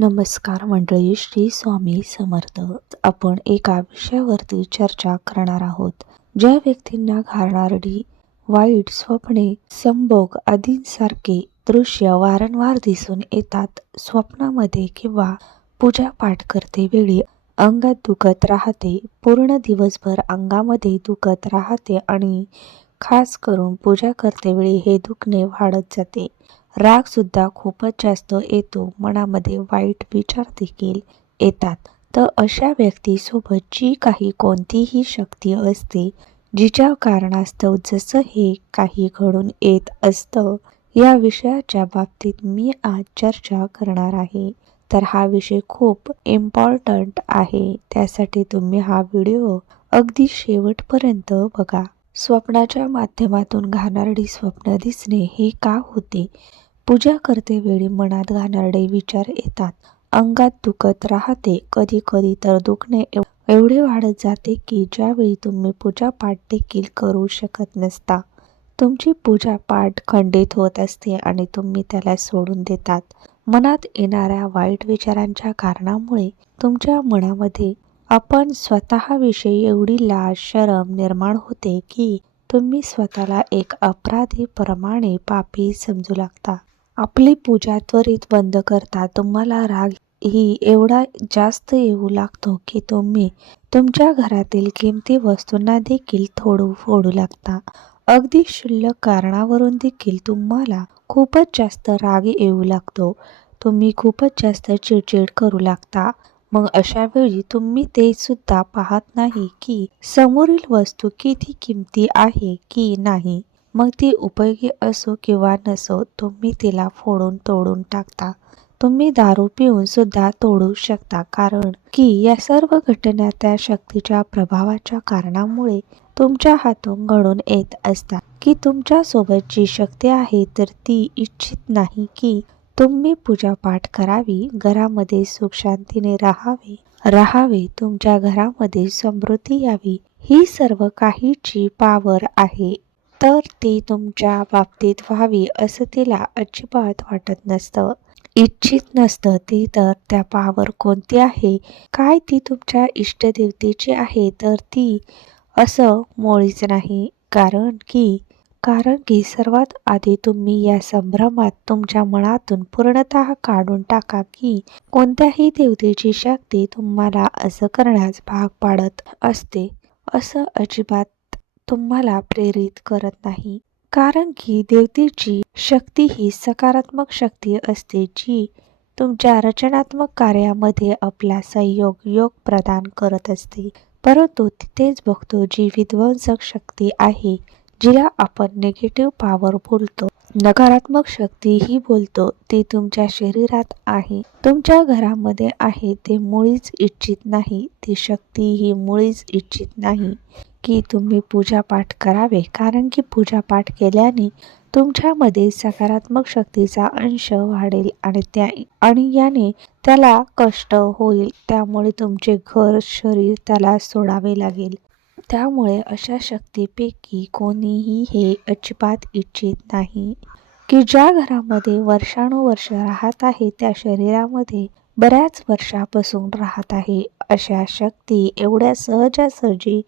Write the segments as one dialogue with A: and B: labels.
A: नमस्कार मंडळी श्री स्वामी समर्थ. आपण एका विषयावरती चर्चा करणार आहोत. ज्या व्यक्तींना घालणारडी वाईट स्वप्ने संभोग आदींसारखे दृश्य वारंवार दिसून येतात स्वप्नामध्ये किंवा पूजा पाठ करते वेळी अंगात दुखत राहते पूर्ण दिवसभर अंगामध्ये दुखत राहते आणि खास करून पूजा करते वेळी हे दुखणे वाढत जाते. रागसुद्धा खूपच जास्त येतो मनामध्ये वाईट विचार देखील येतात. तर अशा व्यक्तीसोबत जी काही कोणतीही शक्ती असते जिच्या कारणास्तव जसं हे काही घडून येत असतं या विषयाच्या बाबतीत मी आज चर्चा करणार आहे. तर हा विषय खूप इम्पॉर्टंट आहे त्यासाठी तुम्ही हा व्हिडिओ अगदी शेवटपर्यंत बघा. स्वप्नाच्या माध्यमातून घाणारडी स्वप्न दिसणे हे का होते? पूजा करते वेळी मनात घाणेरडे विचार येतात. अंगात दुखत राहते. कधी कधी तर दुखणे एव- एवढे वाढत जाते की ज्यावेळी तुम्ही पूजा पाठ देखील करू शकत नसता. तुमची पूजा पाठ खंडित होत असते आणि तुम्ही त्याला सोडून देतात. मनात येणाऱ्या वाईट विचारांच्या कारणामुळे तुमच्या मनामध्ये आपण स्वतःविषयी एवढी लाज शरम निर्माण होते की तुम्ही स्वतःला एक अपराधी प्रमाणे पापी समजू लागता. आपली पूजा त्वरित बंद करता तुम्हाला राग ही एवढा जास्त येऊ लागतो की तुम्ही तुमच्या घरातील किमती वस्तूंना देखील थोडू फोडू लागता. अगदी क्षुल्लक कारणावरून देखील तुम्हाला खूपच जास्त राग येऊ लागतो. तुम्ही खूपच जास्त चिडचिड करू लागता. मग अशा वेळी तुम्ही ते सुद्धा पाहत नाही की समोरील वस्तू किती किमती आहे की नाही. मग ती उपयोगी असो किंवा नसो तुम्ही तिला फोडून तोडून टाकता. तुम्ही दारू पिऊन सुद्धा तोडू शकता कारण की या सर्व घटना त्या शक्तीच्या प्रभावाच्या कारणामुळे तुमच्या हातून घडून येत असतात. की तुमच्यासोबत जी शक्ती आहे तर ती इच्छित नाही की तुम्ही पूजा पाठ करावी घरामध्ये सुख शांतीने राहावे राहावे तुमच्या घरामध्ये समृद्धी यावी. ही सर्व काहीची पावर आहे. तर ती तुमच्या बाबतीत व्हावी असं तिला अजिबात वाटत नसतं. इच्छित नसतं ती तर त्या पावर कोणती आहे? काय ती तुमच्या इष्टदेवतेची आहे? तर ती असं मुळीच नाही. कारण की कारण की सर्वात आधी तुम्ही या संभ्रमात तुमच्या मनातून पूर्णतः काढून टाका की कोणत्याही देवतेची शक्ती तुम्हाला असं करण्यास भाग पाडत असते. असं अजिबात तुम्हाला प्रेरित करत नाही. कारण की देवतेची शक्ती ही सकारात्मक शक्ती असते जी तुमच्या रचनात्मक कार्यामध्ये आपला सहयोग योग प्रदान करत असते. परंतु तिथेच बघतो जी विध्वंसक शक्ती आहे. जिला आपण निगेटिव्ह पॉवर बोलतो. नकारात्मक शक्ती ही बोलतो ती तुमच्या शरीरात आहे. तुमच्या घरामध्ये आहे ते मुळीच इच्छित नाही. ती शक्ती ही मुळीच इच्छित नाही की तुम्ही पूजा पाठ करावे. कारण की पूजा पाठ केल्याने तुमच्यामध्ये सकारात्मक शक्तीचा अंश वाढेल आणि त्या आणि याने त्याला कष्ट होईल. त्यामुळे तुमचे घर शरीर त्याला सोडावे लागेल. त्यामुळे अशा शक्तीपैकी कोणीही हे अजिबात इच्छित नाही. की ज्या घरामध्ये वर्षानुवर्ष राहत आहे त्या शरीरामध्ये बऱ्याच वर्षापासून राहत आहे अशा शक्ती एवढ्या सहजासहजी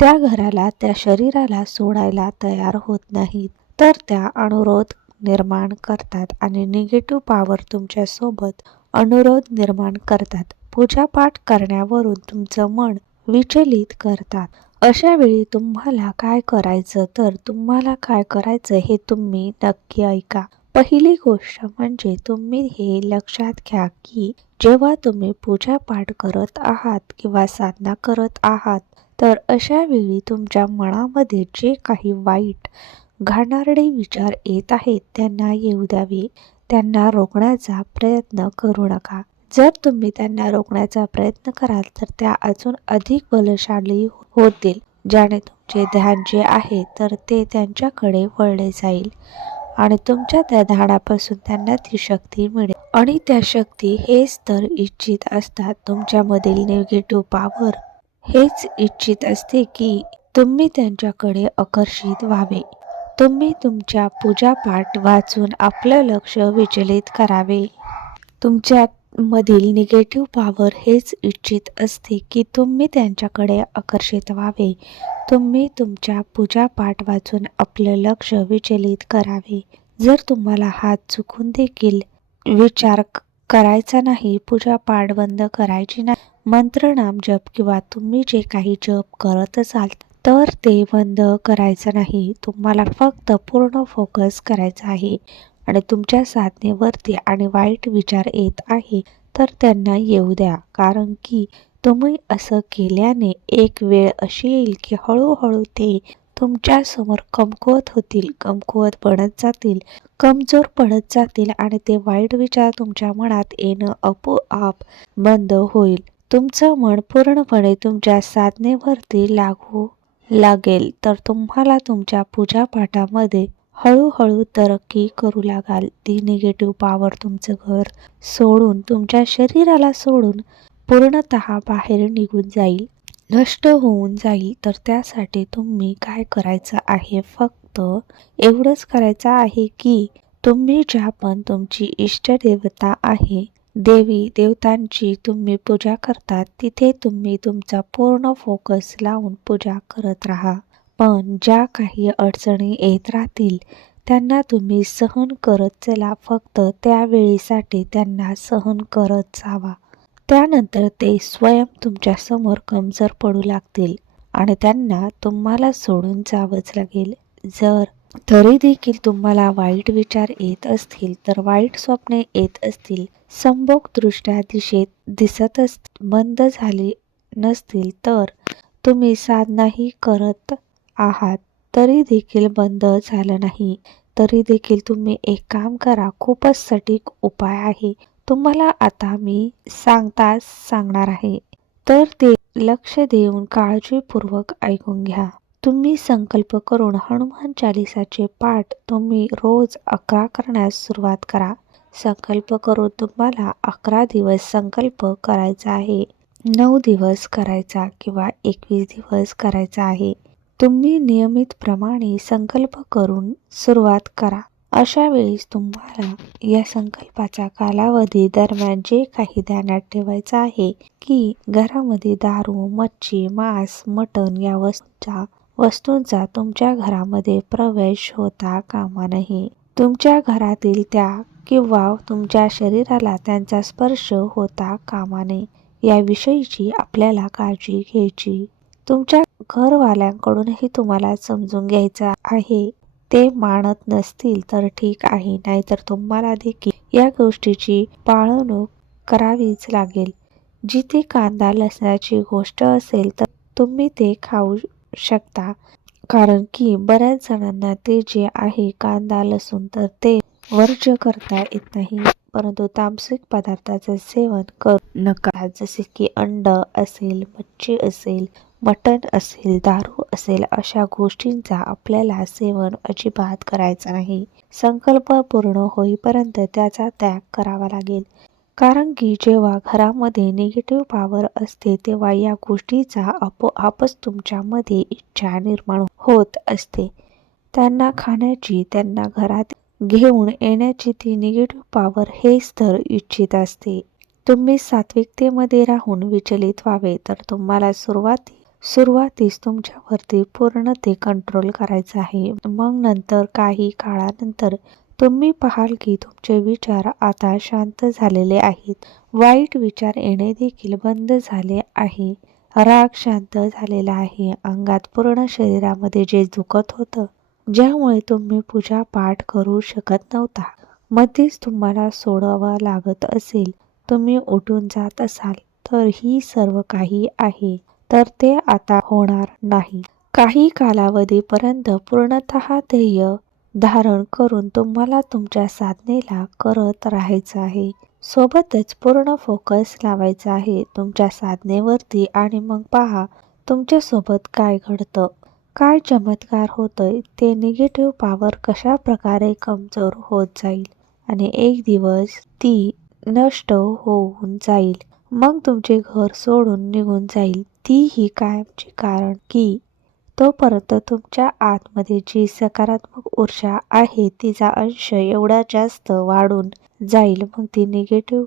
A: त्या घराला त्या शरीराला सोडायला तयार होत नाहीत. तर त्या अनुरोध निर्माण करतात आणि निगेटिव्ह पॉवर तुमच्यासोबत अनुरोध निर्माण करतात. पूजापाठ करण्यावरून तुमचं मन विचलित करतात. अशा वेळी तुम्हाला काय करायचं? तर तुम्हाला काय करायचं हे तुम्ही नक्की ऐका. पहिली गोष्ट म्हणजे तुम्ही हे लक्षात घ्या की जेव्हा तुम्ही पूजा पाठ करत आहात किंवा साधना करत आहात तर अशा वेळी तुमच्या मनामध्ये जे काही वाईट घाणारडे विचार येत आहेत त्यांना येऊ द्यावे. त्यांना रोखण्याचा प्रयत्न करू नका. जर तुम्ही त्यांना रोखण्याचा प्रयत्न कराल तर त्या अजून अधिक बलशाली होतील ज्याने तुमचे ध्यान जे आहे तर ते त्यांच्याकडे वळले जाईल आणि तुमच्या त्या ध्यानापासून त्यांना ती शक्ती मिळेल. आणि त्या शक्ती हेच तर इच्छित असतात. तुमच्यामधील निगेटिव्ह पॉवर हेच इच्छित असते की तुम्ही त्यांच्याकडे आकर्षित व्हावे. तुम्ही तुमच्या पूजापाठ वाचून आपलं लक्ष विचलित करावे. तुमच्या मधील निगेटिव्ह पॉवर हेच इच्छित असते की तुम्ही त्यांच्याकडे आकर्षित व्हावे. तुम्ही तुमच्या पूजापाठ वाचून आपलं लक्ष विचलित करावे. जर तुम्हाला हात चुकून देखील विचार करायचा नाही पूजापाठ बंद करायची नाही मंत्रनाम जप किंवा तुम्ही जे काही जप करत असाल तर ते बंद करायचं नाही. तुम्हाला फक्त पूर्ण फोकस करायचा आहे. आणि तुमच्या साधनेवरती आणि वाईट विचार येत आहे तर त्यांना येऊ द्या. कारण की तुम्ही असं केल्याने एक वेळ अशी येईल की हळूहळू ते तुमच्यासमोर कमकुवत होतील कमकुवत बनत जातील कमजोर पडत जातील आणि ते वाईट विचार तुमच्या मनात येणं आपोआप बंद होईल. तुमचं मन पूर्णपणे तुमच्या साधनेवरती लागू लागेल तर तुम्हाला तुमच्या पूजापाठामध्ये हळूहळू तरक्की करू लागाल. ती निगेटिव्ह पॉवर तुमचं घर सोडून तुमच्या शरीराला सोडून पूर्णत बाहेर निघून जाईल. नष्ट होऊन जाईल. तर त्यासाठी तुम्ही काय करायचं आहे? फक्त एवढंच करायचं आहे की तुम्ही ज्या पण तुमची इष्टदेवता आहे देवी देवतांची तुम्ही पूजा करतात तिथे तुम्ही तुमचा पूर्ण फोकस लावून पूजा करत राहा. पण ज्या काही अडचणी येत राहतील त्यांना तुम्ही सहन करत चला. फक्त त्यावेळीसाठी त्यांना सहन करत जावा. त्यानंतर ते स्वयं तुमच्यासमोर कमजोर पडू लागतील आणि त्यांना तुम्हाला सोडून जावंच लागेल. जर तरी देखील तुम्हाला वाईट विचार येत असतील तर वाईट स्वप्ने येत असतील संभोगदृष्ट्या दिशेत दिसत अस बंद झाली नसतील तर तुम्ही साधनाही करत आहात तरी देखील बंद झालं नाही. तरी देखील तुम्ही एक काम करा खूपच सटीक उपाय आहे. तुम्हाला आता मी सांगताच सांगणार आहे. तर ते लक्ष देऊन काळजीपूर्वक ऐकून घ्या. तुम्ही संकल्प करून हनुमान चालिसाचे पाठ तुम्ही रोज अकरा करण्यास सुरुवात करा. संकल्प करून तुम्हाला अकरा दिवस संकल्प करायचा आहे. नऊ दिवस करायचा किंवा एकवीस दिवस करायचा आहे. तुम्ही नियमितप्रमाणे संकल्प करून सुरुवात करा. अशा वेळेस तुम्हाला या संकल्पाच्या कालावधी दरम्यान जे काही ध्यानात ठेवायचं आहे की घरामध्ये दारू मच्छी मांस मटण या वस्तूंचा वस्तूंचा तुमच्या घरामध्ये प्रवेश होता कामा नये. तुमच्या घरातील त्या किंवा तुमच्या शरीराला त्यांचा स्पर्श होता कामा नये. याविषयीची आपल्याला काळजी घ्यायची. तुमच्या घरवाल्यांकडूनही तुम्हाला समजून घ्यायचं आहे. ते मानत नसतील तर ठीक आहे नाहीतर तुम्हाला देखील या गोष्टीची पाळवणूक करावीच लागेल. जिथे कांदा लसणाची गोष्ट असेल तर तुम्ही ते खाऊ शकता. कारण की बऱ्याच जणांना ते जे आहे कांदा लसूण तर ते वर्ज्य करता येत नाही. परंतु तामसिक पदार्थाचे सेवन करू नका. जसे की अंड असेल मच्छी असेल मटण असेल दारू असेल अशा गोष्टींचा आपल्याला सेवन अजिबात करायचा नाही. संकल्प पूर्ण होईपर्यंत त्याचा त्याग करावा लागेल. कारण की जेव्हा घरामध्ये निगेटिव्ह पॉवर असते तेव्हा या गोष्टीचा आपोआपच तुमच्यामध्ये इच्छा निर्माण होत असते. त्यांना खाण्याची त्यांना घरात घेऊन येण्याची ती निगेटिव्ह पॉवर हेच तर इच्छित असते. तुम्ही सात्विकतेमध्ये राहून विचलित व्हावे तर तुम्हाला सुरुवाती सुरुवातीस तुमच्यावरती पूर्ण ते कंट्रोल करायचं आहे. मग नंतर काही काळानंतर तुम्ही पाहाल की तुमचे विचार आता शांत झालेले आहेत. वाईट विचार येणे देखील बंद झाले आहे. राग शांत झालेला आहे. अंगात पूर्ण शरीरामध्ये जे दुखत होतं ज्यामुळे तुम्ही पूजा पाठ करू शकत नव्हता. मध्येच तुम्हाला सोडावं लागत असेल. तुम्ही उठून जात असाल तर ही सर्व काही आहे. तर ते आता होणार नाही. काही कालावधीपर्यंत पूर्णतः ध्येय धारण करून तुम्हाला तुमच्या साधनेला करत राहायचं आहे. सोबतच पूर्ण फोकस लावायचा आहे तुमच्या साधनेवरती आणि मग पहा तुमच्यासोबत काय घडतं? काय चमत्कार होतोय? ते निगेटिव्ह पॉवर कशा प्रकारे कमजोर होत जाईल? आणि एक दिवस ती नष्ट होऊन जाईल. मग तुमचे घर सोडून निघून जाईल. ती ही कायमची कारण की तोपर्यंत तुमच्या आतमध्ये जी सकारात्मक ऊर्जा आहे तिचा अंश एवढा जास्त वाढून जाईल. मग ती निगेटिव्ह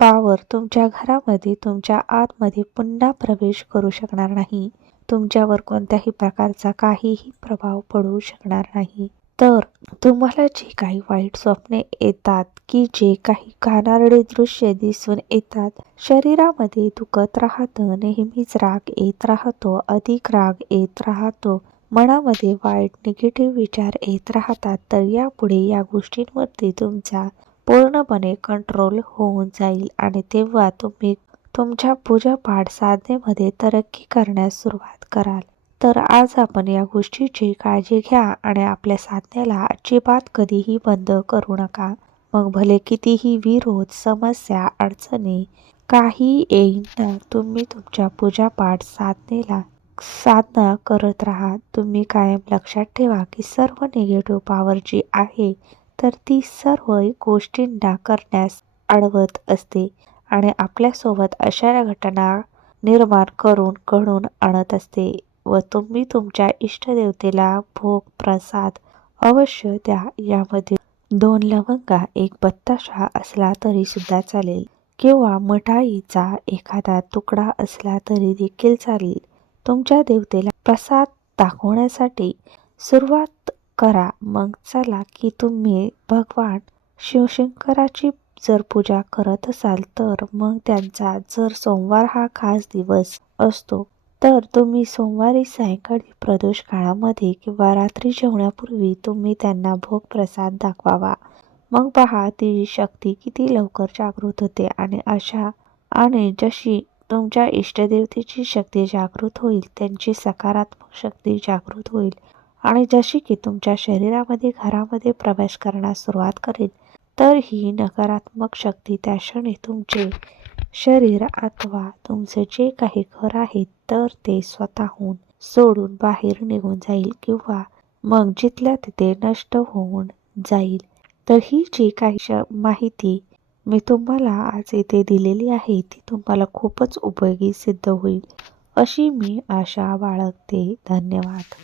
A: पावर तुमच्या घरामध्ये तुमच्या आतमध्ये पुन्हा प्रवेश करू शकणार नाही. तुमच्यावर कोणत्याही प्रकारचा काहीही प्रभाव पडू शकणार नाही. तर तुम्हाला जे काही वाईट स्वप्ने येतात की जे काही घाणारडे दृश्य दिसून येतात शरीरामध्ये दुखत राहतं नेहमीच राग येत राहतो अधिक राग येत राहतो मनामध्ये वाईट निगेटिव्ह विचार येत राहतात तर यापुढे या गोष्टींवरती तुमचा पूर्णपणे कंट्रोल होऊन जाईल आणि तेव्हा तुम्ही तुमच्या पूजापाठ साधनेमध्ये तरक्की करण्यास सुरुवात कराल. तर आज आपण या गोष्टीची काळजी घ्या आणि आपल्या साधनेला अजिबात कधीही बंद करू नका. मग भले कितीही विरोध समस्या अडचणी काही येईन तुम्ही तुमच्या पूजापाठ साधनेला साधना करत राहा. तुम्ही कायम लक्षात ठेवा की सर्व निगेटिव्ह पॉवर जी आहे तर ती सर्व गोष्टींना करण्यास अडवत असते आणि आपल्यासोबत अशा घटना निर्माण करून घडून आणत असते. व तुम्ही तुमच्या इष्टदेवतेला भोग प्रसाद अवश्य द्या. यामध्ये दोन लवंगा एक बत्ताशा असला तरी सुद्धा चालेल किंवा मठाईचा एखादा तुकडा असला तरी देखील चालेल. तुमच्या देवतेला प्रसाद दाखवण्यासाठी सुरुवात करा. मग चला की तुम्ही भगवान शिवशंकराची जर पूजा करत असाल तर मग त्यांचा जर सोमवार हा खास दिवस असतो तर तुम्ही सोमवारी सायंकाळी प्रदोष काळामध्ये किंवा रात्री जेवण्यापूर्वी तुम्ही त्यांना भोग प्रसाद दाखवावा. मग पहा ती शक्ती किती लवकर जागृत होते आणि अशा आणि जशी तुमच्या इष्टदेवतेची शक्ती जागृत होईल त्यांची सकारात्मक शक्ती जागृत होईल. आणि जशी की तुमच्या शरीरामध्ये घरामध्ये प्रवेश करण्यास सुरुवात करेल तर ही नकारात्मक शक्ती त्या क्षणी तुमचे शरीर अथवा तुमचे जे काही घर आहे तर ते स्वतःहून सोडून बाहेर निघून जाईल किंवा मग जिथल्या तिथे नष्ट होऊन जाईल. तर ही जी काही माहिती मी तुम्हाला आज इथे दिलेली आहे ती तुम्हाला खूपच उपयोगी सिद्ध होईल अशी मी आशा बाळगते. धन्यवाद.